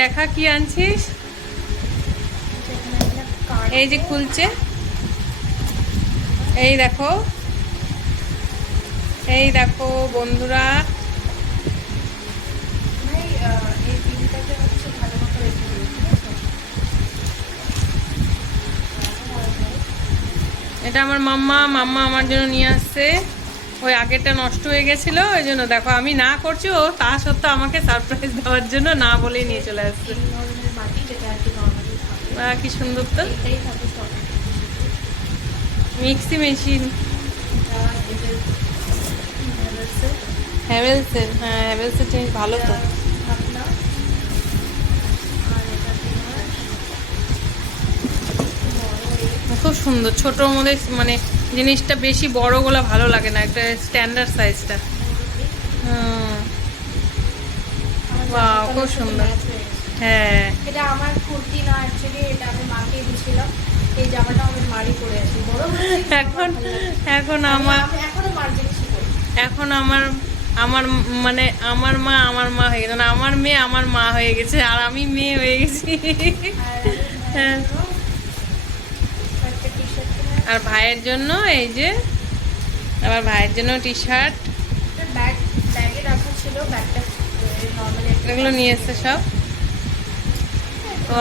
দেখা কি আনছিস? এই যে খুলছে, এই দেখো, এই দেখো বন্ধুরা, এটা আমার মাম্মা আমার জন্য নিয়ে আসছে। ওই আগেরটা নষ্ট হয়ে গেছিল, ওই জন্য দেখো আমি না করছি, ও তা সত্ত্বেও আমাকে সারপ্রাইজ দেওয়ার জন্য না বলেই নিয়ে চলে আসছে। কি সুন্দর তো, মিক্সি মেশিন হ্যাভেলসের। হ্যাঁ, হ্যাভেলসের জিনিস ভালো তো। খুব সুন্দর, ছোটোর মধ্যে মানে জিনিসটা বেশি বড়গুলো ভালো লাগে না, একটা স্ট্যান্ডার্ড সাইজটা। হুম, বাহ খুব সুন্দর। হ্যাঁ, এটা আমার কুর্তি না, অ্যাকচুয়ালি এটা আমি মাকে দিয়েছিলাম। এই জামাটা আমি মারই পরে আছি, বড় হয়েছে এখন এখন আমার এখনো মার জিনিসই পরি। এখন আমার আমার মানে আমার মা হয়ে গেছে, আমার মেয়ে আমার মা হয়ে গেছে, আর আমি মেয়ে হয়ে গেছি। হ্যাঁ, একটা টি শার্ট আর ভাইয়ের জন্য এই যে, আবার ভাইয়ের জন্য টি শার্ট, ব্যাগে রাখা ছিল, ব্যাগটা নর্মালি এগুলো নিয়ে এসছে সব। তো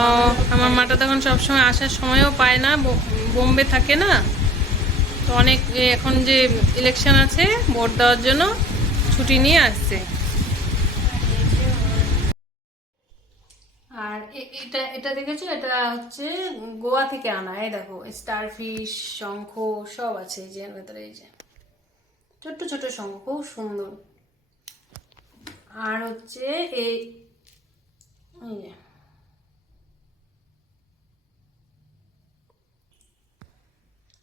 আমার মাটা তখন সবসময় আসার সময়ও পায় না, বোম্বে থাকে না তো, অনেক এখন যে ইলেকশন আছে ভোট দেওয়ার জন্য ছুটি নিয়ে আসছে। আর এটা এটা দেখেছো, এটা হচ্ছে গোয়া থেকে আনা। এই দেখো স্টারফিশ, শঙ্খ সব আছে এই যে এর ভেতরে, এই যে ছোট্ট ছোট শঙ্খ, খুব সুন্দর। আর হচ্ছে এই এই যে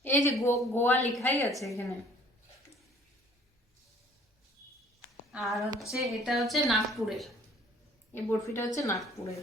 এই যে গোয়া লেখাই আছে এখানে। আর হচ্ছে এটা হচ্ছে নাগপুরের, এই বরফিটা হচ্ছে নাগপুরের।